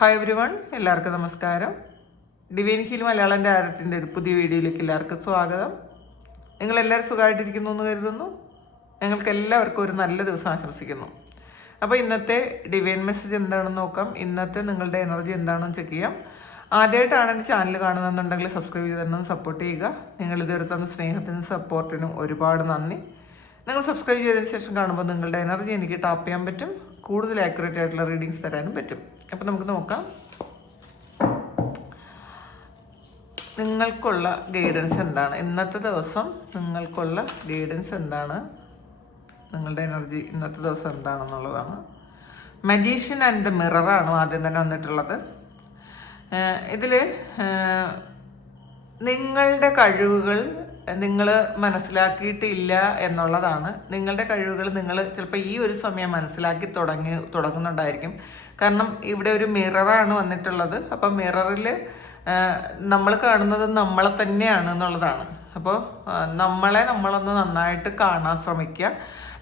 Hi every one, എല്ലാവർക്കും നമസ്കാരം. Divine heal Malayalam ടാരറ്റിൻ്റെ ഒരു പുതിയ വീഡിയോയിലേക്ക് എല്ലാവർക്കും സ്വാഗതം. നിങ്ങളെല്ലാവരും സുഖമായിട്ടിരിക്കുന്നു എന്ന് കരുതുന്നു. ഞങ്ങൾക്ക് എല്ലാവർക്കും ഒരു നല്ല ദിവസം ആശംസിക്കുന്നു. അപ്പോൾ ഇന്നത്തെ ഡിവൈൻ മെസ്സേജ് എന്താണെന്ന് നോക്കാം. ഇന്നത്തെ നിങ്ങളുടെ എനർജി എന്താണെന്ന് ചെക്ക് ചെയ്യാം. ആദ്യമായിട്ടാണ് എൻ്റെ ചാനൽ കാണുന്നുണ്ടെങ്കിൽ സബ്സ്ക്രൈബ് ചെയ്ത് തന്നെ സപ്പോർട്ട് ചെയ്യുക. നിങ്ങൾ ഇതുവരെ തന്ന സ്നേഹത്തിനും സപ്പോർട്ടിനും ഒരുപാട് നന്ദി. നിങ്ങൾ സബ്സ്ക്രൈബ് ചെയ്തതിന് ശേഷം കാണുമ്പോൾ നിങ്ങളുടെ എനർജി എനിക്ക് ടാപ്പ് ചെയ്യാൻ പറ്റും, കൂടുതൽ ആക്യുറേറ്റ് ആയിട്ടുള്ള റീഡിങ്സ് തരാനും പറ്റും. അപ്പോൾ നമുക്ക് നോക്കാം നിങ്ങൾക്കുള്ള ഗൈഡൻസ് എന്താണ് ഇന്നത്തെ ദിവസം. നിങ്ങൾക്കുള്ള ഗൈഡൻസ് എന്താണ്, നിങ്ങളുടെ എനർജി ഇന്നത്തെ ദിവസം എന്താണെന്നുള്ളതാണ്. മജീഷ്യൻ ആൻഡ് മിററാണ് ആദ്യം തന്നെ വന്നിട്ടുള്ളത്. ഇതിൽ നിങ്ങളുടെ കഴിവുകൾ നിങ്ങൾ മനസ്സിലാക്കിയിട്ടില്ല എന്നുള്ളതാണ്. നിങ്ങളുടെ കഴിവുകൾ നിങ്ങൾ ചിലപ്പോൾ ഈ ഒരു സമയം മനസ്സിലാക്കി തുടങ്ങുന്നുണ്ടായിരിക്കും. കാരണം ഇവിടെ ഒരു മിററാണ് വന്നിട്ടുള്ളത്. അപ്പം മിററിൽ നമ്മൾ കാണുന്നത് നമ്മളെ തന്നെയാണ് എന്നുള്ളതാണ്. അപ്പോൾ നമ്മളൊന്ന് നന്നായിട്ട് കാണാൻ ശ്രമിക്കുക,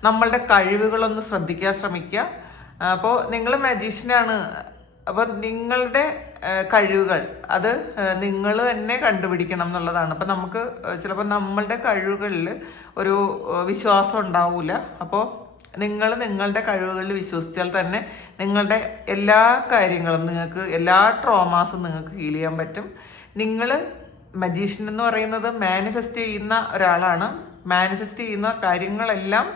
നമ്മളുടെ കഴിവുകളൊന്ന് ശ്രദ്ധിക്കാൻ ശ്രമിക്കുക. അപ്പോൾ നിങ്ങൾ മജീഷ്യനാണ്. അപ്പം നിങ്ങളുടെ കഴിവുകൾ അത് നിങ്ങൾ തന്നെ കണ്ടുപിടിക്കണം എന്നുള്ളതാണ്. അപ്പം നമുക്ക് ചിലപ്പോൾ നമ്മളുടെ കഴിവുകളിൽ ഒരു വിശ്വാസം ഉണ്ടാവില്ല. അപ്പോൾ നിങ്ങളുടെ കഴിവുകളിൽ വിശ്വസിച്ചാൽ തന്നെ നിങ്ങളുടെ എല്ലാ കാര്യങ്ങളും നിങ്ങൾക്ക്, എല്ലാ ട്രോമാസും നിങ്ങൾക്ക് ഹീൽ ചെയ്യാൻ പറ്റും. നിങ്ങൾ മജീഷ്യൻ എന്ന് പറയുന്നത് മാനിഫെസ്റ്റ് ചെയ്യുന്ന ഒരാളാണ്. മാനിഫെസ്റ്റ് ചെയ്യുന്ന കാര്യങ്ങളെല്ലാം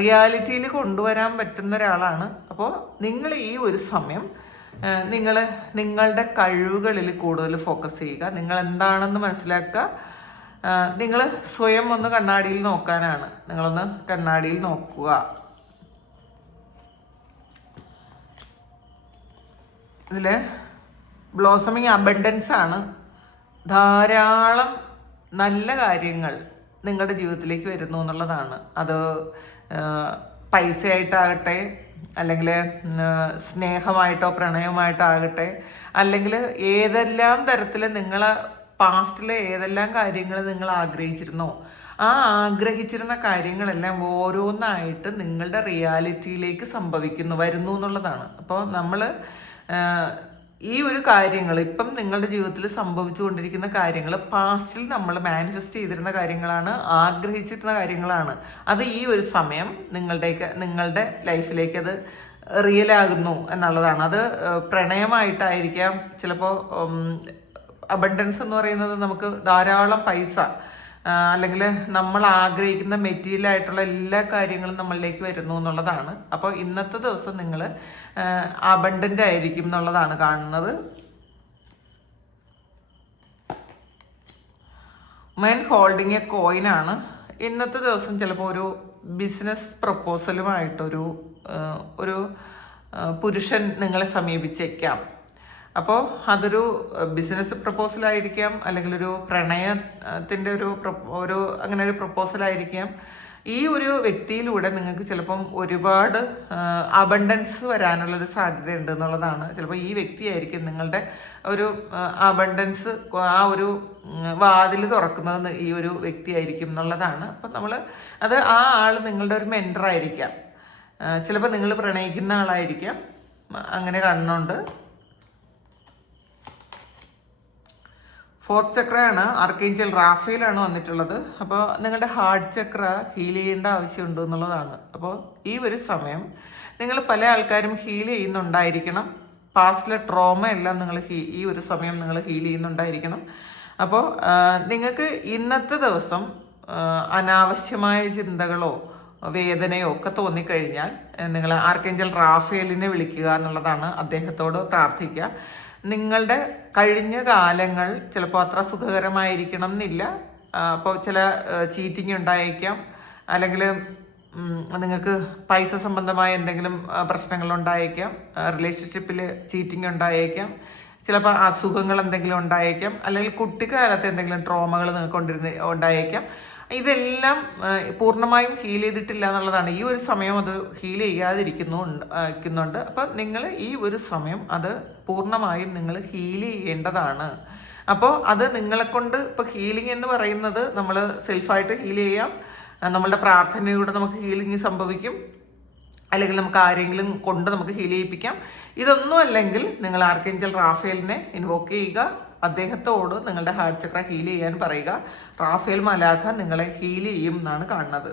റിയാലിറ്റിയിൽ കൊണ്ടുവരാൻ പറ്റുന്ന ഒരാളാണ്. അപ്പോൾ നിങ്ങൾ ഈ ഒരു സമയം നിങ്ങളുടെ കഴിവുകളിൽ കൂടുതൽ ഫോക്കസ് ചെയ്യുക. നിങ്ങൾ എന്താണെന്ന് മനസ്സിലാക്കുക. നിങ്ങൾ സ്വയം ഒന്ന് കണ്ണാടിയിൽ നോക്കാനാണ്. നിങ്ങളൊന്ന് കണ്ണാടിയിൽ നോക്കുക. ഇതിൽ ബ്ലോസമിങ് അബണ്ടൻസ് ആണ്. ധാരാളം നല്ല കാര്യങ്ങൾ നിങ്ങളുടെ ജീവിതത്തിലേക്ക് വരുന്നു എന്നുള്ളതാണ്. അത് പൈസയായിട്ടാകട്ടെ, അല്ലെങ്കിൽ സ്നേഹമായിട്ടോ പ്രണയമായിട്ടോ ആകട്ടെ, അല്ലെങ്കിൽ ഏതെല്ലാം തരത്തിൽ നിങ്ങൾ പാസ്റ്റിലെ ഏതെല്ലാം കാര്യങ്ങൾ നിങ്ങൾ ആഗ്രഹിച്ചിരുന്നോ ആ ആഗ്രഹിച്ചിരുന്ന കാര്യങ്ങളെല്ലാം ഓരോന്നായിട്ട് നിങ്ങളുടെ റിയാലിറ്റിയിലേക്ക് വരുന്നു എന്നുള്ളതാണ്. അപ്പോൾ നമ്മൾ ഈ ഒരു കാര്യങ്ങൾ ഇപ്പം നിങ്ങളുടെ ജീവിതത്തിൽ സംഭവിച്ചുകൊണ്ടിരിക്കുന്ന കാര്യങ്ങൾ പാസ്റ്റിൽ നമ്മൾ മാനിഫെസ്റ്റ് ചെയ്തിരുന്ന കാര്യങ്ങളാണ്, ആഗ്രഹിച്ചിരുന്ന കാര്യങ്ങളാണ്. അത് ഈ ഒരു സമയം നിങ്ങളുടെ ലൈഫിലേക്ക് അത് റിയൽ ആകുന്നു എന്നുള്ളതാണ്. അത് പ്രണയമായിട്ടായിരിക്കാം. ചിലപ്പോൾ അബണ്ടൻസ് എന്ന് പറയുന്നത് നമുക്ക് ധാരാളം പൈസ, അല്ലെങ്കിൽ നമ്മൾ ആഗ്രഹിക്കുന്ന മെറ്റീരിയൽ ആയിട്ടുള്ള എല്ലാ കാര്യങ്ങളും നമ്മളിലേക്ക് വരുന്നു എന്നുള്ളതാണ്. അപ്പോൾ ഇന്നത്തെ ദിവസം നിങ്ങൾ അബണ്ടൻ്റ് ആയിരിക്കും എന്നുള്ളതാണ് കാണുന്നത്. മെൻ ഹോൾഡിങ് എ കോയിനാണ്. ഇന്നത്തെ ദിവസം ചിലപ്പോൾ ഒരു ബിസിനസ് പ്രപ്പോസലുമായിട്ടൊരു പുരുഷൻ നിങ്ങളെ സമീപിച്ചേക്കാം. അപ്പോൾ അതൊരു ബിസിനസ് പ്രപ്പോസലായിരിക്കാം, അല്ലെങ്കിൽ ഒരു പ്രണയത്തിൻ്റെ ഒരു അങ്ങനെ ഒരു പ്രപ്പോസലായിരിക്കാം. ഈ ഒരു വ്യക്തിയിലൂടെ നിങ്ങൾക്ക് ചിലപ്പം ഒരുപാട് അബണ്ടൻസ് വരാനുള്ളൊരു സാധ്യതയുണ്ട് എന്നുള്ളതാണ്. ചിലപ്പോൾ ഈ വ്യക്തിയായിരിക്കും നിങ്ങളുടെ ഒരു അബണ്ടൻസ്, ആ ഒരു വാതിൽ തുറക്കുന്നത് ഈ ഒരു വ്യക്തിയായിരിക്കും എന്നുള്ളതാണ്. അപ്പം ആ ആൾ നിങ്ങളുടെ ഒരു മെൻറ്ററായിരിക്കാം. ചിലപ്പോൾ നിങ്ങൾ പ്രണയിക്കുന്ന ആളായിരിക്കാം. അങ്ങനെ കാണുന്നുണ്ട്. ഫോർത്ത് ചക്രയാണ്, ആർക്കേഞ്ചൽ റാഫേലാണ് വന്നിട്ടുള്ളത്. അപ്പോൾ നിങ്ങളുടെ ഹാർട്ട് ചക്ര ഹീൽ ചെയ്യേണ്ട ആവശ്യമുണ്ട് എന്നുള്ളതാണ്. അപ്പോൾ ഈ ഒരു സമയം നിങ്ങൾ പല ആൾക്കാരും ഹീൽ ചെയ്യുന്നുണ്ടായിരിക്കണം. പാസ്റ്റിലെ ട്രോമ എല്ലാം നിങ്ങൾ ഈ ഒരു സമയം നിങ്ങൾ ഹീൽ ചെയ്യുന്നുണ്ടായിരിക്കണം. അപ്പോൾ നിങ്ങൾക്ക് ഇന്നത്തെ ദിവസം അനാവശ്യമായ ചിന്തകളോ വേദനയോ ഒക്കെ തോന്നിക്കഴിഞ്ഞാൽ നിങ്ങൾ ആർക്കേഞ്ചൽ റാഫേലിനെ വിളിക്കുക എന്നുള്ളതാണ്. അദ്ദേഹത്തോട് പ്രാർത്ഥിക്കുക. നിങ്ങളുടെ കഴിഞ്ഞ കാലങ്ങൾ ചിലപ്പോൾ അത്ര സുഖകരമായിരിക്കണം എന്നില്ല. അപ്പോൾ ചില ചീറ്റിംഗ് ഉണ്ടായേക്കാം, അല്ലെങ്കിൽ നിങ്ങൾക്ക് പൈസ സംബന്ധമായ എന്തെങ്കിലും പ്രശ്നങ്ങളുണ്ടായേക്കാം, റിലേഷൻഷിപ്പിൽ ചീറ്റിംഗ് ഉണ്ടായേക്കാം, ചിലപ്പോൾ അസുഖങ്ങൾ എന്തെങ്കിലും ഉണ്ടായേക്കാം, അല്ലെങ്കിൽ കുട്ടിക്കാലത്ത് എന്തെങ്കിലും ട്രോമകൾ നിങ്ങൾക്ക് ഉണ്ടായേക്കാം. ഇതെല്ലാം പൂർണ്ണമായും ഹീൽ ചെയ്തിട്ടില്ല എന്നുള്ളതാണ്. ഈ ഒരു സമയം അത് ഹീൽ ചെയ്യാതിരിക്കുന്നുണ്ട്. അപ്പം നിങ്ങൾ ഈ ഒരു സമയം അത് പൂർണ്ണമായും നിങ്ങൾ ഹീൽ ചെയ്യേണ്ടതാണ്. അപ്പോൾ അത് നിങ്ങളെക്കൊണ്ട് ഇപ്പോൾ ഹീലിംഗ് എന്ന് പറയുന്നത് നമ്മൾ സെൽഫായിട്ട് ഹീൽ ചെയ്യാം. നമ്മളുടെ പ്രാർത്ഥനയിലൂടെ നമുക്ക് ഹീലിംഗ് സംഭവിക്കും. അല്ലെങ്കിൽ നമുക്ക് ആരെങ്കിലും കൊണ്ട് നമുക്ക് ഹീൽ ചെയ്യിപ്പിക്കാം. ഇതൊന്നും അല്ലെങ്കിൽ നിങ്ങൾ ആർക്കേഞ്ചൽ റാഫേലിനെ ഇൻവോക്ക് ചെയ്യുക, അദ്ദേഹത്തോട് നിങ്ങളുടെ ഹാർട്ട് ചക്ര ഹീൽ ചെയ്യാൻ പറയുക. റാഫേൽ മാലാഖ നിങ്ങളെ ഹീൽ ചെയ്യും എന്നാണ് കാണുന്നത്.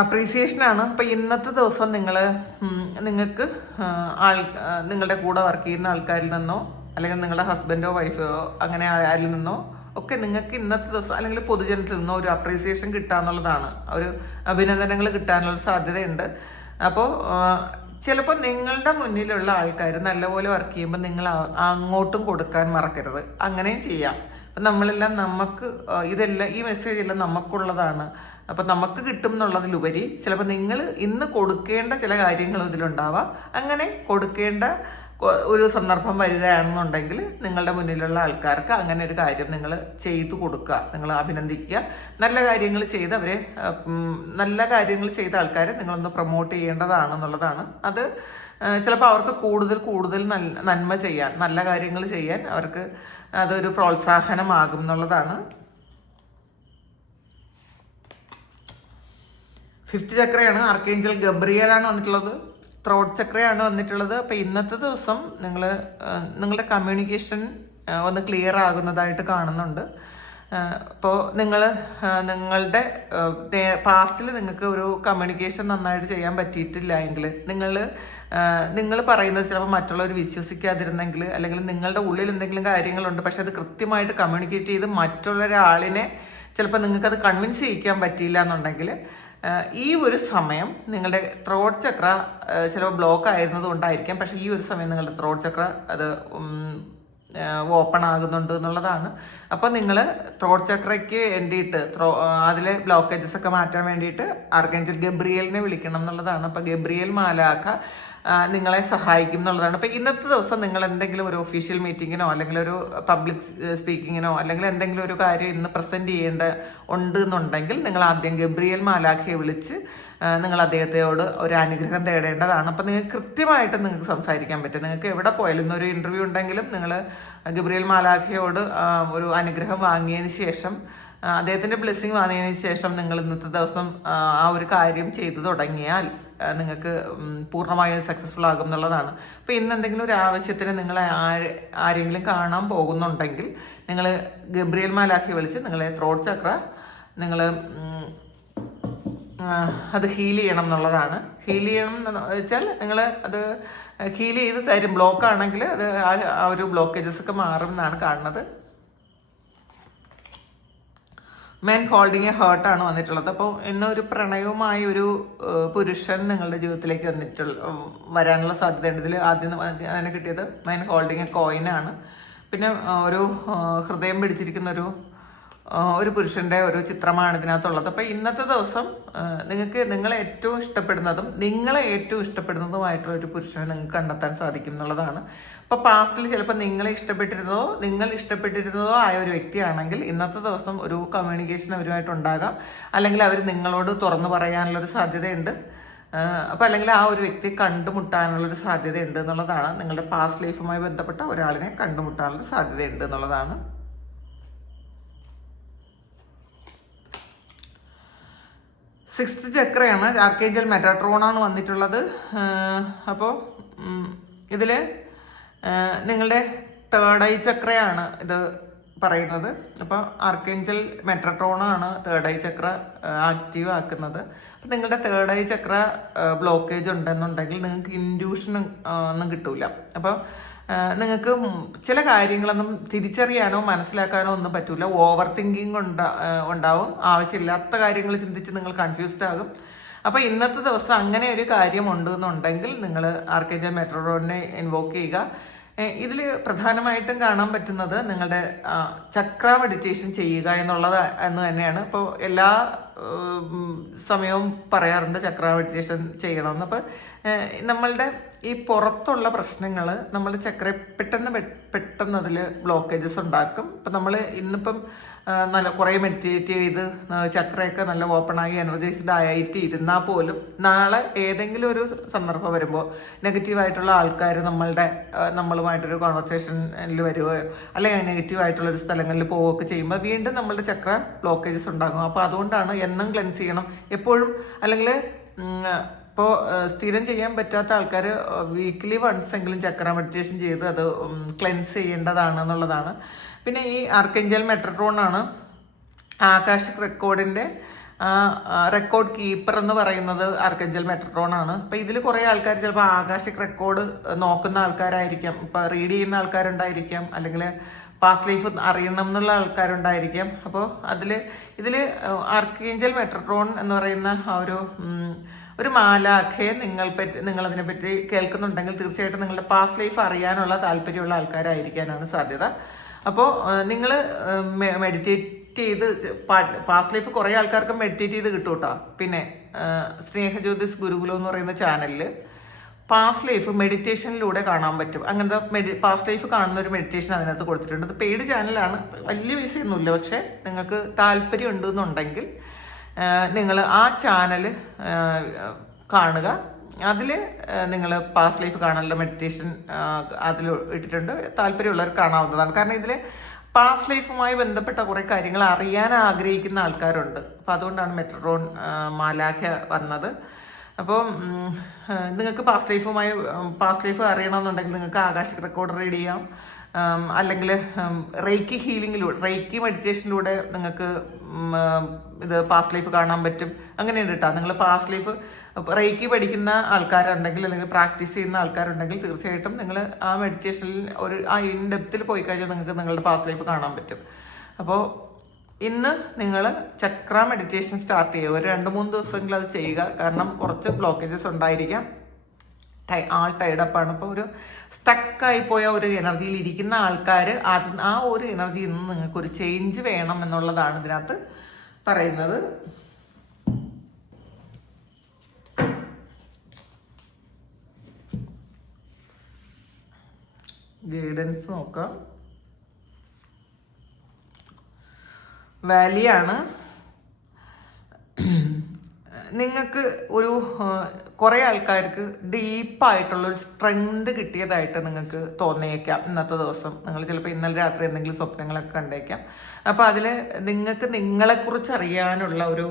അപ്രീസിയേഷനാണ്. അപ്പോൾ ഇന്നത്തെ ദിവസം നിങ്ങൾക്ക് നിങ്ങളുടെ കൂടെ വർക്ക് ചെയ്യുന്ന ആൾക്കാരിൽ നിന്നോ അല്ലെങ്കിൽ നിങ്ങളുടെ ഹസ്ബൻഡോ വൈഫോ അങ്ങനെ ആരിൽ നിന്നോ ഒക്കെ നിങ്ങൾക്ക് ഇന്നത്തെ ദിവസം അല്ലെങ്കിൽ പൊതുജനത്തിൽ നിന്നോ ഒരു അപ്രീസിയേഷൻ കിട്ടാന്നുള്ളതാണ്, ഒരു അഭിനന്ദനങ്ങൾ കിട്ടാനുള്ള സാധ്യതയുണ്ട്. അപ്പോൾ ചിലപ്പോൾ നിങ്ങളുടെ മുന്നിലുള്ള ആൾക്കാർ നല്ലപോലെ വർക്ക് ചെയ്യുമ്പോൾ നിങ്ങൾ അങ്ങോട്ടും കൊടുക്കാൻ മറക്കരുത്. അങ്ങനെയും ചെയ്യാം. അപ്പം നമ്മളെല്ലാം ഇതെല്ലാം ഈ മെസ്സേജ് എല്ലാം നമുക്കുള്ളതാണ്. അപ്പം നമുക്ക് കിട്ടും എന്നുള്ളതിലുപരി ചിലപ്പോൾ നിങ്ങൾ ഇന്ന് കൊടുക്കേണ്ട ചില കാര്യങ്ങളും ഇതിലുണ്ടാവാം. അങ്ങനെ കൊടുക്കേണ്ട ഒരു സന്ദർഭം വരികയാണെന്നുണ്ടെങ്കിൽ നിങ്ങളുടെ മുന്നിലുള്ള ആൾക്കാർക്ക് അങ്ങനെ ഒരു കാര്യം നിങ്ങൾ ചെയ്തു കൊടുക്കുക, നിങ്ങൾ അഭിനന്ദിക്കുക. നല്ല കാര്യങ്ങൾ ചെയ്ത് നല്ല കാര്യങ്ങൾ ചെയ്ത ആൾക്കാരെ നിങ്ങളൊന്ന് പ്രൊമോട്ട് ചെയ്യേണ്ടതാണെന്നുള്ളതാണ്. അത് ചിലപ്പോൾ അവർക്ക് കൂടുതൽ നന്മ ചെയ്യാൻ, നല്ല കാര്യങ്ങൾ ചെയ്യാൻ അവർക്ക് അതൊരു പ്രോത്സാഹനമാകും എന്നുള്ളതാണ്. 5th ചക്രയാണ്, ആർക്കേഞ്ചൽ ഗബ്രിയേലാണ് വന്നിട്ടുള്ളത്. ത്രോട്ട് ചക്രയാണ് വന്നിട്ടുള്ളത്. അപ്പോൾ ഇന്നത്തെ ദിവസം നിങ്ങളുടെ കമ്മ്യൂണിക്കേഷൻ ഒന്ന് ക്ലിയർ ആകുന്നതായിട്ട് കാണുന്നുണ്ട്. അപ്പോൾ നിങ്ങളുടെ പാസ്റ്റിൽ നിങ്ങൾക്ക് ഒരു കമ്മ്യൂണിക്കേഷൻ നന്നായിട്ട് ചെയ്യാൻ പറ്റിയിട്ടില്ല എങ്കിൽ നിങ്ങൾ പറയുന്നത് ചിലപ്പോൾ മറ്റുള്ളവർ വിശ്വസിക്കാതിരുന്നെങ്കിൽ, അല്ലെങ്കിൽ നിങ്ങളുടെ ഉള്ളിൽ എന്തെങ്കിലും കാര്യങ്ങളുണ്ട് പക്ഷെ അത് കൃത്യമായിട്ട് കമ്മ്യൂണിക്കേറ്റ് ചെയ്ത് മറ്റുള്ള ഒരാളിനെ ചിലപ്പോൾ നിങ്ങൾക്കത് കൺവിൻസ് ചെയ്യിക്കാൻ പറ്റിയില്ല എന്നുണ്ടെങ്കിൽ ഈ ഒരു സമയം നിങ്ങളുടെ ത്രോട്ട് ചക്ര ചിലപ്പോൾ ബ്ലോക്ക് ആയിരുന്നത് കൊണ്ടായിരിക്കാം. പക്ഷേ ഈ ഒരു സമയം നിങ്ങളുടെ ത്രോട്ട് ചക്ര അത് ഓപ്പൺ ആകുന്നുണ്ട് എന്നുള്ളതാണ്. അപ്പോൾ നിങ്ങൾ ത്രോട്ട് ചക്രയ്ക്ക് വേണ്ടിയിട്ട് അതിലെ ബ്ലോക്കേജസ് ഒക്കെ മാറ്റാൻ വേണ്ടിയിട്ട് ആർക്കേഞ്ചൽ ഗബ്രിയേലിനെ വിളിക്കണം എന്നുള്ളതാണ്. അപ്പോൾ ഗബ്രിയേൽ മാലാഖ നിങ്ങളെ സഹായിക്കും എന്നുള്ളതാണ്. അപ്പോൾ ഇന്നത്തെ ദിവസം നിങ്ങൾ എന്തെങ്കിലും ഒരു ഒഫീഷ്യൽ മീറ്റിങ്ങിനോ അല്ലെങ്കിൽ ഒരു പബ്ലിക് സ്പീക്കിങ്ങിനോ അല്ലെങ്കിൽ എന്തെങ്കിലും ഒരു കാര്യം ഇന്ന് പ്രസൻറ്റ് ഉണ്ട് എന്നുണ്ടെങ്കിൽ നിങ്ങൾ ആദ്യം ഗബ്രിയേൽ മാലാഖയെ വിളിച്ച് നിങ്ങൾ അദ്ദേഹത്തോട് ഒരു അനുഗ്രഹം തേടേണ്ടതാണ്. അപ്പോൾ നിങ്ങൾക്ക് കൃത്യമായിട്ട് നിങ്ങൾക്ക് സംസാരിക്കാൻ പറ്റും. നിങ്ങൾക്ക് എവിടെ പോയാലും ഇന്നൊരു ഇൻ്റർവ്യൂ ഉണ്ടെങ്കിലും നിങ്ങൾ ഗബ്രിയേൽ മാലാഖയോട് ഒരു അനുഗ്രഹം വാങ്ങിയതിന് ശേഷം, അദ്ദേഹത്തിൻ്റെ ബ്ലെസ്സിങ് വാങ്ങിയതിന് ശേഷം നിങ്ങൾ ഇന്നത്തെ ദിവസം ആ ഒരു കാര്യം ചെയ്തു തുടങ്ങിയാൽ നിങ്ങൾക്ക് പൂർണ്ണമായും സക്സസ്ഫുൾ ആകും എന്നുള്ളതാണ്. അപ്പോൾ ഇന്ന് എന്തെങ്കിലും ഒരു ആവശ്യത്തിന് നിങ്ങൾ ആരെങ്കിലും കാണാൻ പോകുന്നുണ്ടെങ്കിൽ നിങ്ങൾ ഗബ്രിയേൽ മാലാഖയെ വിളിച്ച് നിങ്ങളെ ത്രോട്ട് ചക്ര അത് ഹീൽ ചെയ്യണം എന്നുള്ളതാണ്. ഹീൽ ചെയ്യണം എന്ന് വെച്ചാൽ നിങ്ങൾ അത് ഹീൽ ചെയ്ത് തരും. ബ്ലോക്ക് ആണെങ്കിൽ അത് ആ ഒരു ബ്ലോക്കേജസ് ഒക്കെ മാറും എന്നാണ് കാണുന്നത്. മെൻ ഹോൾഡിങ് എ ഹേർട്ടാണ് വന്നിട്ടുള്ളത്. അപ്പോൾ ഇന്നൊരു പ്രണയവുമായി ഒരു പുരുഷൻ നിങ്ങളുടെ ജീവിതത്തിലേക്ക് വരാനുള്ള സാധ്യതയുണ്ട്. ഇതിൽ ആദ്യം അതിനെ കിട്ടിയത് മെൻ ഹോൾഡിങ് എ കോയിനാണ്. പിന്നെ ഒരു ഹൃദയം പിടിച്ചിരിക്കുന്ന ഒരു പുരുഷൻ്റെ ഒരു ചിത്രമാണ് ഇതിനകത്തുള്ളത്. അപ്പോൾ ഇന്നത്തെ ദിവസം നിങ്ങളെ ഏറ്റവും ഇഷ്ടപ്പെടുന്നതുമായിട്ടുള്ള ഒരു പുരുഷനെ നിങ്ങൾക്ക് കണ്ടെത്താൻ സാധിക്കും എന്നുള്ളതാണ്. അപ്പോൾ പാസ്റ്റിൽ ചിലപ്പോൾ നിങ്ങൾ ഇഷ്ടപ്പെട്ടിരുന്നതോ ആയ ഒരു വ്യക്തിയാണെങ്കിൽ ഇന്നത്തെ ദിവസം ഒരു കമ്മ്യൂണിക്കേഷൻ അവരുമായിട്ടുണ്ടാകാം, അല്ലെങ്കിൽ അവർ നിങ്ങളോട് തുറന്നു പറയാനുള്ളൊരു സാധ്യതയുണ്ട്. അപ്പോൾ അല്ലെങ്കിൽ ആ ഒരു വ്യക്തി കണ്ടുമുട്ടാനുള്ളൊരു സാധ്യതയുണ്ട് എന്നുള്ളതാണ്. നിങ്ങളുടെ പാസ്റ്റ് ലൈഫുമായി ബന്ധപ്പെട്ട ഒരാളിനെ കണ്ടുമുട്ടാനുള്ള സാധ്യതയുണ്ട് എന്നുള്ളതാണ്. 6th ചക്രയാണ്, ആർക്കേഞ്ചൽ മെറ്റാട്രോണാണ് വന്നിട്ടുള്ളത്. അപ്പോൾ ഇതിൽ നിങ്ങളുടെ 3rd ഐ ചക്രയാണ് ഇത് പറയുന്നത്. അപ്പോൾ ആർക്കേഞ്ചൽ മെട്രട്രോണാണ് 3rd ഐ ചക്ര ആക്റ്റീവ് ആക്കുന്നത്. അപ്പം നിങ്ങളുടെ 3rd ഐ ചക്ര ബ്ലോക്കേജ് ഉണ്ടെന്നുണ്ടെങ്കിൽ നിങ്ങൾക്ക് ഇൻഡ്യൂഷൻ ഒന്നും കിട്ടൂല. അപ്പോൾ നിങ്ങൾക്ക് ചില കാര്യങ്ങളൊന്നും തിരിച്ചറിയാനോ മനസ്സിലാക്കാനോ ഒന്നും പറ്റില്ല. ഓവർ തിങ്കിങ് ഉണ്ടാവും. ആവശ്യമില്ലാത്ത കാര്യങ്ങൾ ചിന്തിച്ച് നിങ്ങൾ കൺഫ്യൂസ്ഡ് ആകും. അപ്പോൾ ഇന്നത്തെ ദിവസം അങ്ങനെ ഒരു കാര്യം ഉണ്ടെന്നുണ്ടെങ്കിൽ നിങ്ങൾ ആർക്കേഞ്ചൽ മെട്രോനെ ഇൻവോക്ക് ചെയ്യുക. ഇതിൽ പ്രധാനമായിട്ടും കാണാൻ പറ്റുന്നത് നിങ്ങളുടെ ചക്ര മെഡിറ്റേഷൻ ചെയ്യുക എന്നുള്ളത് എന്ന് തന്നെയാണ്. ഇപ്പോൾ എല്ലാ സമയവും പറയാറുണ്ട് ചക്ര മെഡിറ്റേഷൻ ചെയ്യണമെന്ന്. അപ്പോൾ നമ്മളുടെ ഈ പുറത്തുള്ള പ്രശ്നങ്ങൾ നമ്മൾ ചക്ര പെട്ടെന്ന് അതിൽ ബ്ലോക്കേജസ് ഉണ്ടാക്കും. ഇപ്പം നമ്മൾ ഇന്നിപ്പം നല്ല കുറേ മെഡിറ്റേറ്റ് ചെയ്ത് ചക്രയൊക്കെ നല്ല ഓപ്പണായി എനർജൈസ്ഡ് ആയിട്ട് ഇരുന്നാൽ പോലും നാളെ ഏതെങ്കിലും ഒരു സന്ദർഭം വരുമ്പോൾ നെഗറ്റീവായിട്ടുള്ള ആൾക്കാർ നമ്മളുമായിട്ടൊരു കോൺവെർസേഷനിൽ വരുകയോ അല്ലെങ്കിൽ നെഗറ്റീവായിട്ടുള്ളൊരു സ്ഥലങ്ങളിൽ പോവുകയൊക്കെ ചെയ്യുമ്പോൾ വീണ്ടും നമ്മളുടെ ചക്ര ബ്ലോക്കേജസ് ഉണ്ടാകും. അപ്പോൾ അതുകൊണ്ടാണ് എന്നും ക്ലെൻസ് ചെയ്യണം എപ്പോഴും. അല്ലെങ്കിൽ ഇപ്പോൾ സ്ഥിരം ചെയ്യാൻ പറ്റാത്ത ആൾക്കാർ വീക്ക്ലി വൺസ് എങ്കിലും ചക്ര മെഡിറ്റേഷൻ ചെയ്ത് അത് ക്ലെൻസ് ചെയ്യേണ്ടതാണ് എന്നുള്ളതാണ്. പിന്നെ ഈ ആർക്കേഞ്ചൽ മെട്രോൺ ആണ് ആകാശിക് റെക്കോർഡിൻ്റെ റെക്കോർഡ് കീപ്പർ എന്ന് പറയുന്നത് ആർക്കേഞ്ചൽ മെട്രോൺ ആണ്. അപ്പോൾ ഇതിൽ കുറേ ആൾക്കാർ ചിലപ്പോൾ ആകാശിക് റെക്കോർഡ് നോക്കുന്ന ആൾക്കാരായിരിക്കാം, ഇപ്പോൾ റീഡ് ചെയ്യുന്ന ആൾക്കാരുണ്ടായിരിക്കാം, അല്ലെങ്കിൽ പാസ്റ്റ് ലൈഫ് അറിയണം എന്നുള്ള ആൾക്കാരുണ്ടായിരിക്കാം. അപ്പോൾ ഇതിൽ ആർക്കേഞ്ചൽ മെട്രോൺ എന്ന് പറയുന്ന ആ ഒരു മാലാഖയെ നിങ്ങളതിനെപ്പറ്റി കേൾക്കുന്നുണ്ടെങ്കിൽ തീർച്ചയായിട്ടും നിങ്ങളുടെ പാസ്റ്റ് ലൈഫ് അറിയാനുള്ള താല്പര്യമുള്ള ആൾക്കാരായിരിക്കാനാണ് സാധ്യത. അപ്പോൾ നിങ്ങൾ മെഡിറ്റേറ്റ് ചെയ്ത് പാസ്റ്റ് ലൈഫ് കുറേ ആൾക്കാർക്ക് മെഡിറ്റേറ്റ് ചെയ്ത് കിട്ടും കേട്ടോ. പിന്നെ സ്നേഹജ്യോതിസ് ഗുരുകുലം എന്ന് പറയുന്ന ചാനലിൽ പാസ്റ്റ് ലൈഫ് മെഡിറ്റേഷനിലൂടെ കാണാൻ പറ്റും. അങ്ങനത്തെ പാസ്റ്റ് ലൈഫ് കാണുന്ന ഒരു മെഡിറ്റേഷൻ അതിനകത്ത് കൊടുത്തിട്ടുണ്ട്. അത് പെയ്ഡ് ചാനലാണ്, വലിയ പൈസയൊന്നുമില്ല. പക്ഷേ നിങ്ങൾക്ക് താല്പര്യം ഉണ്ടെന്നുണ്ടെങ്കിൽ നിങ്ങൾ ആ ചാനൽ കാണുക. അതിൽ നിങ്ങൾ പാസ്റ്റ് ലൈഫ് കാണാനുള്ള മെഡിറ്റേഷൻ അതിൽ ഇട്ടിട്ടുണ്ട്. താല്പര്യമുള്ളവർ കാണാവുന്നതാണ്. കാരണം ഇതിൽ പാസ്റ്റ് ലൈഫുമായി ബന്ധപ്പെട്ട കുറേ കാര്യങ്ങൾ അറിയാൻ ആഗ്രഹിക്കുന്ന ആൾക്കാരുണ്ട്. അപ്പോൾ അതുകൊണ്ടാണ് മെട്രോൺ മാലാഖ വന്നത്. അപ്പോൾ നിങ്ങൾക്ക് പാസ്റ്റ് ലൈഫ് അറിയണമെന്നുണ്ടെങ്കിൽ നിങ്ങൾക്ക് ആകാശിക് റെക്കോർഡ് റീഡ് ചെയ്യാം. അല്ലെങ്കിൽ റേക്കി റേക്കി മെഡിറ്റേഷനിലൂടെ നിങ്ങൾക്ക് ഇത് പാസ്റ്റ് ലൈഫ് കാണാൻ പറ്റും. അങ്ങനെയുണ്ട് കേട്ടോ. നിങ്ങൾ പാസ്റ്റ് ലൈഫ് റേക്കി പഠിക്കുന്ന ആൾക്കാരുണ്ടെങ്കിൽ അല്ലെങ്കിൽ പ്രാക്ടീസ് ചെയ്യുന്ന ആൾക്കാരുണ്ടെങ്കിൽ തീർച്ചയായിട്ടും നിങ്ങൾ ആ മെഡിറ്റേഷനിൽ ഇൻ ഡെപ്തിൽ പോയി കഴിഞ്ഞാൽ നിങ്ങൾക്ക് നിങ്ങളുടെ പാസ്റ്റ് ലൈഫ് കാണാൻ പറ്റും. അപ്പോൾ ഇന്ന് നിങ്ങൾ ചക്ര മെഡിറ്റേഷൻ സ്റ്റാർട്ട് ചെയ്യുക. ഒരു 2-3 ദിവസമെങ്കിലും അത് ചെയ്യുക. കാരണം കുറച്ച് ബ്ലോക്കേജസ് ഉണ്ടായിരിക്കാം. ടൈഡപ്പാണ്. അപ്പോൾ ഒരു സ്റ്റക്കായി പോയ ഒരു എനർജിയിൽ ഇരിക്കുന്ന ആൾക്കാർ ആ ഒരു എനർജിയിൽ നിന്ന് നിങ്ങൾക്കൊരു ചേഞ്ച് വേണം എന്നുള്ളതാണ് ഇതിനകത്ത് പറയുന്നത്. ഗൈഡൻസ് നോക്കാം. വാലിയാണ്. നിങ്ങൾക്ക് കുറേ ആൾക്കാർക്ക് ഡീപ്പായിട്ടുള്ളൊരു സ്ട്രെങ്ത് കിട്ടിയതായിട്ട് നിങ്ങൾക്ക് തോന്നിയേക്കാം ഇന്നത്തെ ദിവസം. നിങ്ങൾ ചിലപ്പോൾ ഇന്നലെ രാത്രി എന്തെങ്കിലും സ്വപ്നങ്ങളൊക്കെ കണ്ടേക്കാം. അപ്പോൾ അതിൽ നിങ്ങൾക്ക് നിങ്ങളെക്കുറിച്ച് അറിയാനുള്ള ഒരു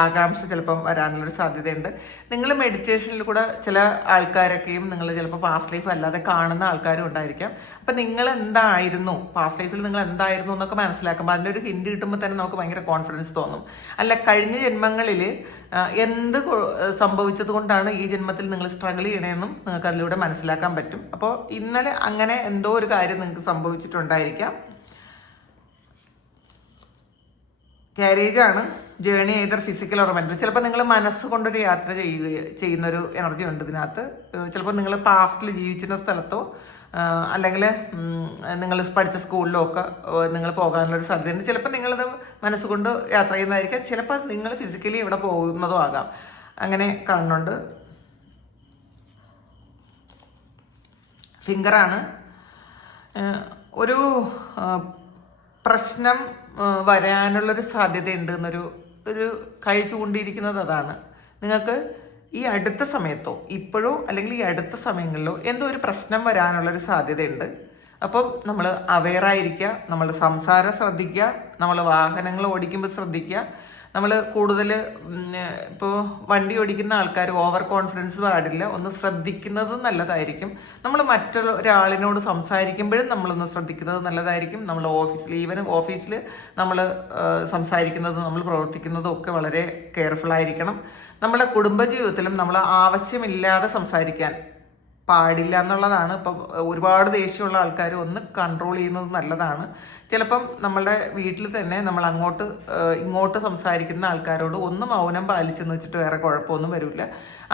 ആകാംക്ഷ ചിലപ്പം വരാനുള്ളൊരു സാധ്യതയുണ്ട്. നിങ്ങൾ മെഡിറ്റേഷനിൽ കൂടെ ചില ആൾക്കാരൊക്കെയും നിങ്ങൾ ചിലപ്പോൾ പാസ്റ്റ് ലൈഫ് അല്ലാതെ കാണുന്ന ആൾക്കാരും ഉണ്ടായിരിക്കാം. അപ്പം നിങ്ങൾ എന്തായിരുന്നു പാസ്റ്റ് ലൈഫിൽ നിങ്ങൾ എന്തായിരുന്നു എന്നൊക്കെ മനസ്സിലാക്കുമ്പോൾ അതിൻ്റെ ഒരു ഹിൻഡ് കിട്ടുമ്പോൾ തന്നെ നമുക്ക് ഭയങ്കര കോൺഫിഡൻസ് തോന്നും. അല്ല, കഴിഞ്ഞ ജന്മങ്ങളിൽ എന്ത് സംഭവിച്ചത് കൊണ്ടാണ് ഈ ജന്മത്തിൽ നിങ്ങൾ സ്ട്രഗിൾ ചെയ്യണമെന്നും നിങ്ങൾക്ക് അതിലൂടെ മനസ്സിലാക്കാൻ പറ്റും. അപ്പോൾ ഇന്നലെ അങ്ങനെ എന്തോ ഒരു കാര്യം നിങ്ങൾക്ക് സംഭവിച്ചിട്ടുണ്ടായിരിക്കാം. ക്യാരേജാണ്. Journey either physical or mental. ചിലപ്പോൾ നിങ്ങൾ മനസ്സുകൊണ്ടൊരു യാത്ര ചെയ്യുന്നൊരു എനർജി ഉണ്ട് ഇതിനകത്ത്. ചിലപ്പോൾ നിങ്ങൾ പാസ്റ്റിൽ ജീവിച്ചിരുന്ന സ്ഥലത്തോ അല്ലെങ്കിൽ നിങ്ങൾ പഠിച്ച സ്കൂളിലോ ഒക്കെ നിങ്ങൾ പോകാനുള്ളൊരു സാധ്യതയുണ്ട്. ചിലപ്പോൾ നിങ്ങളത് മനസ്സുകൊണ്ട് യാത്ര ചെയ്യുന്നതായിരിക്കാം. ചിലപ്പോൾ നിങ്ങൾ ഫിസിക്കലി ഇവിടെ പോകുന്നതും ആകാം. അങ്ങനെ കാണുന്നുണ്ട്. ഫിംഗറാണ്. ഒരു പ്രശ്നം വരാനുള്ളൊരു സാധ്യതയുണ്ട് ഒരു കൈ ചൂണ്ടിയിരിക്കുന്നത് അതാണ്. നിങ്ങൾക്ക് ഈ അടുത്ത സമയത്തോ ഇപ്പോഴോ അല്ലെങ്കിൽ ഈ അടുത്ത സമയങ്ങളിലോ എന്തോ ഒരു പ്രശ്നം വരാനുള്ളൊരു സാധ്യതയുണ്ട്. അപ്പം നമ്മൾ അവെയറായിരിക്കുക, നമ്മൾ സംസാരം ശ്രദ്ധിക്കുക, നമ്മൾ വാഹനങ്ങൾ ഓടിക്കുമ്പോൾ ശ്രദ്ധിക്കുക. നമ്മൾ കൂടുതൽ ഇപ്പോൾ വണ്ടി ഓടിക്കുന്ന ആൾക്കാർ ഓവർ കോൺഫിഡൻസ് പാടില്ല. ഒന്ന് ശ്രദ്ധിക്കുന്നത് നല്ലതായിരിക്കും. നമ്മൾ ഒരാളിനോട് സംസാരിക്കുമ്പോഴും നമ്മളൊന്ന് ശ്രദ്ധിക്കുന്നത് നല്ലതായിരിക്കും. നമ്മൾ ഓഫീസിൽ നമ്മൾ സംസാരിക്കുന്നതും നമ്മൾ പ്രവർത്തിക്കുന്നതും ഒക്കെ വളരെ കെയർഫുള്ളായിരിക്കണം. നമ്മുടെ കുടുംബജീവിതത്തിലും നമ്മൾ ആവശ്യമില്ലാതെ സംസാരിക്കാൻ പാടില്ല എന്നുള്ളതാണ്. ഇപ്പം ഒരുപാട് ദേഷ്യമുള്ള ആൾക്കാർ ഒന്ന് കൺട്രോൾ ചെയ്യുന്നത് നല്ലതാണ്. ചിലപ്പം നമ്മളുടെ വീട്ടിൽ തന്നെ നമ്മൾ ഇങ്ങോട്ട് സംസാരിക്കുന്ന ആൾക്കാരോട് ഒന്ന് മൗനം പാലിച്ചെന്ന് വെച്ചിട്ട് വേറെ കുഴപ്പമൊന്നും വരില്ല.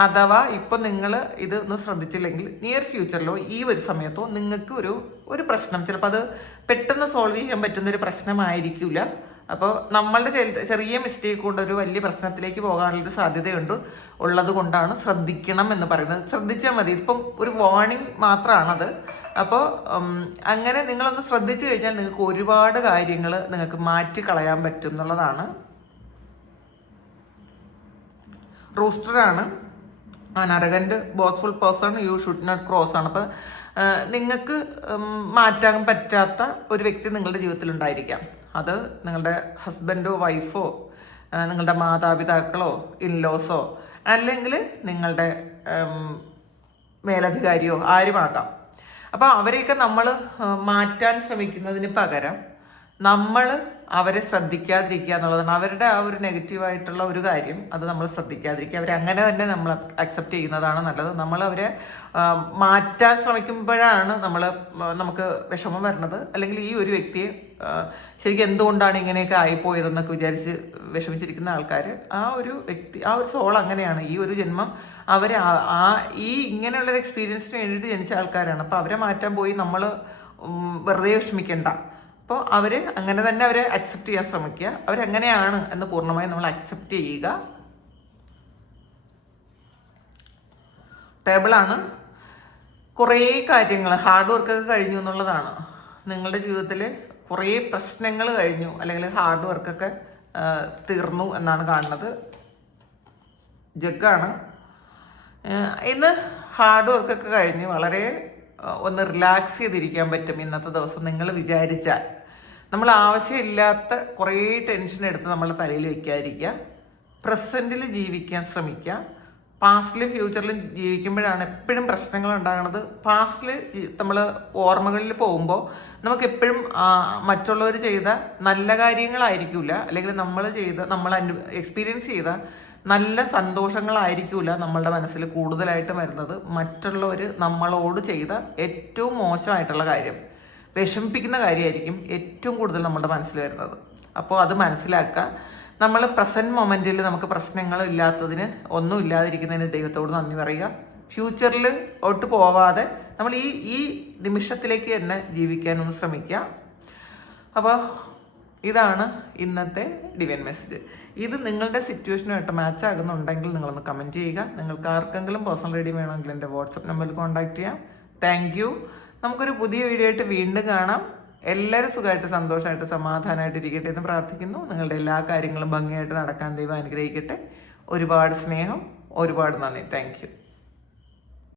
അഥവാ ഇപ്പം നിങ്ങൾ ഇതൊന്ന് ശ്രദ്ധിച്ചില്ലെങ്കിൽ നിയർ ഫ്യൂച്ചറിലോ ഈ ഒരു സമയത്തോ നിങ്ങൾക്ക് ഒരു പ്രശ്നം ചിലപ്പോൾ അത് പെട്ടെന്ന് സോൾവ് ചെയ്യാൻ പറ്റുന്നൊരു പ്രശ്നമായിരിക്കില്ല. അപ്പോൾ നമ്മളുടെ ചെറിയ മിസ്റ്റേക്ക് കൊണ്ട് ഒരു വലിയ പ്രശ്നത്തിലേക്ക് പോകാനുള്ളൊരു സാധ്യതയുണ്ട്. ഉള്ളത് കൊണ്ടാണ് ശ്രദ്ധിക്കണം എന്ന് പറയുന്നത്. ശ്രദ്ധിച്ചാൽ മതി. ഇപ്പം ഒരു വാർണിംഗ് മാത്രമാണത്. അപ്പോൾ അങ്ങനെ നിങ്ങളൊന്ന് ശ്രദ്ധിച്ചു കഴിഞ്ഞാൽ നിങ്ങൾക്ക് ഒരുപാട് കാര്യങ്ങൾ നിങ്ങൾക്ക് മാറ്റി കളയാൻ പറ്റും എന്നുള്ളതാണ്. റൂസ്റ്ററാണ്, an arrogant boastful person you should not cross ആണ്. അപ്പം നിങ്ങൾക്ക് മാറ്റാൻ പറ്റാത്ത ഒരു വ്യക്തി നിങ്ങളുടെ ജീവിതത്തിൽ ഉണ്ടായിരിക്കാം. അത് നിങ്ങളുടെ ഹസ്ബൻഡോ വൈഫോ നിങ്ങളുടെ മാതാപിതാക്കളോ ഇൻലോസോ അല്ലെങ്കിൽ നിങ്ങളുടെ മേലധികാരിയോ ആരുമാകാം. അപ്പോൾ അവരെയൊക്കെ നമ്മൾ മാറ്റാൻ ശ്രമിക്കുന്നതിന് പകരം നമ്മൾ അവരെ ശ്രദ്ധിക്കാതിരിക്കുക എന്നുള്ളതാണ്. അവരുടെ ആ ഒരു നെഗറ്റീവായിട്ടുള്ള ഒരു കാര്യം അത് നമ്മൾ ശ്രദ്ധിക്കാതിരിക്കുക. അവരെ അങ്ങനെ തന്നെ നമ്മൾ അക്സെപ്റ്റ് ചെയ്യുന്നതാണ് നല്ലത്. നമ്മൾ അവരെ മാറ്റാൻ ശ്രമിക്കുമ്പോഴാണ് നമുക്ക് വിഷമം വരുന്നത്. അല്ലെങ്കിൽ ഈ ഒരു വ്യക്തിയെ ശരിക്കും എന്തുകൊണ്ടാണ് ഇങ്ങനെയൊക്കെ ആയിപ്പോയതെന്നൊക്കെ വിചാരിച്ച് വിഷമിച്ചിരിക്കുന്ന ആൾക്കാർ, ആ ഒരു വ്യക്തി, ആ ഒരു സോൾ അങ്ങനെയാണ്. ഈ ഒരു ജന്മം അവർ ഈ ഇങ്ങനെയുള്ളൊരു എക്സ്പീരിയൻസിന് വേണ്ടിയിട്ട് ജനിച്ച ആൾക്കാരാണ്. അപ്പോൾ അവരെ മാറ്റാൻ പോയി നമ്മൾ വെറുതെ വിഷമിക്കണ്ട. അപ്പോൾ അവർ അങ്ങനെ തന്നെ അവരെ അക്സെപ്റ്റ് ചെയ്യാൻ ശ്രമിക്കുക. അവരെങ്ങനെയാണ് എന്ന് പൂർണ്ണമായും നമ്മൾ അക്സെപ്റ്റ് ചെയ്യുക. ടേബിളാണ്. കുറേ കാര്യങ്ങൾ ഹാർഡ് വർക്കൊക്കെ കഴിഞ്ഞു എന്നുള്ളതാണ്. നിങ്ങളുടെ ജീവിതത്തിൽ കുറേ പ്രശ്നങ്ങൾ കഴിഞ്ഞു, അല്ലെങ്കിൽ ഹാർഡ് വർക്കൊക്കെ തീർന്നു എന്നാണ് കാണുന്നത്. ജഗ്ഗാണ്. ഇന്ന് ഹാർഡ് വർക്കൊക്കെ കഴിഞ്ഞ് വളരെ ഒന്ന് റിലാക്സ് ചെയ്തിരിക്കാൻ പറ്റും ഇന്നത്തെ ദിവസം നിങ്ങൾ വിചാരിച്ചാൽ. നമ്മൾ ആവശ്യമില്ലാത്ത കുറേ ടെൻഷൻ എടുത്ത് നമ്മളെ തലയിൽ വയ്ക്കാതിരിക്കുക. പ്രസൻറ്റിൽ ജീവിക്കാൻ ശ്രമിക്കുക. പാസ്റ്റിലും ഫ്യൂച്ചറിലും ജീവിക്കുമ്പോഴാണ് എപ്പോഴും പ്രശ്നങ്ങൾ ഉണ്ടാകുന്നത്. പാസ്റ്റിൽ നമ്മൾ ഓർമ്മകളിൽ പോകുമ്പോൾ നമുക്ക് എപ്പോഴും മറ്റുള്ളവർ ചെയ്ത നല്ല കാര്യങ്ങളായിരിക്കില്ല, അല്ലെങ്കിൽ നമ്മൾ എക്സ്പീരിയൻസ് ചെയ്ത നല്ല സന്തോഷങ്ങളായിരിക്കില്ല നമ്മളുടെ മനസ്സിൽ കൂടുതലായിട്ട് വരുന്നത്. മറ്റുള്ളവർ നമ്മളോട് ചെയ്ത ഏറ്റവും മോശമായിട്ടുള്ള കാര്യം, വിഷമിപ്പിക്കുന്ന കാര്യമായിരിക്കും ഏറ്റവും കൂടുതൽ നമ്മുടെ മനസ്സിൽ വരുന്നത്. അപ്പോൾ അത് മനസ്സിലാക്കുക. നമ്മൾ പ്രസൻറ്റ് മൊമെൻറ്റിൽ നമുക്ക് പ്രശ്നങ്ങൾ ഇല്ലാത്തതിന്, ഒന്നും ഇല്ലാതിരിക്കുന്നതിന് ദൈവത്തോട് നന്ദി പറയുക. ഫ്യൂച്ചറിൽ ഒട്ട് പോവാതെ നമ്മൾ ഈ നിമിഷത്തിലേക്ക് തന്നെ ജീവിക്കാനൊന്ന് ശ്രമിക്കുക. അപ്പോൾ ഇതാണ് ഇന്നത്തെ ഡിവൈൻ മെസ്സേജ്. ഇത് നിങ്ങളുടെ സിറ്റുവേഷനുമായിട്ട് മാച്ച് ആകുന്നുണ്ടെങ്കിൽ നിങ്ങളൊന്ന് കമൻറ്റ് ചെയ്യുക. നിങ്ങൾക്ക് ആർക്കെങ്കിലും പേഴ്സണൽ റീഡിംഗ് വേണമെങ്കിൽ എൻ്റെ വാട്സപ്പ് നമ്പറിൽ കോൺടാക്ട് ചെയ്യാം. Thank you. നമുക്കൊരു പുതിയ വീഡിയോ ആയിട്ട് വീണ്ടും കാണാം. എല്ലാവരും സുഖമായിട്ട് സന്തോഷമായിട്ട് സമാധാനമായിട്ട് ഇരിക്കട്ടെ എന്ന് പ്രാർത്ഥിക്കുന്നു. നിങ്ങളുടെ എല്ലാ കാര്യങ്ങളും ഭംഗിയായിട്ട് നടക്കാൻ ദൈവം അനുഗ്രഹിക്കട്ടെ. ഒരുപാട് സ്നേഹം, ഒരുപാട് നന്ദി. Thank you.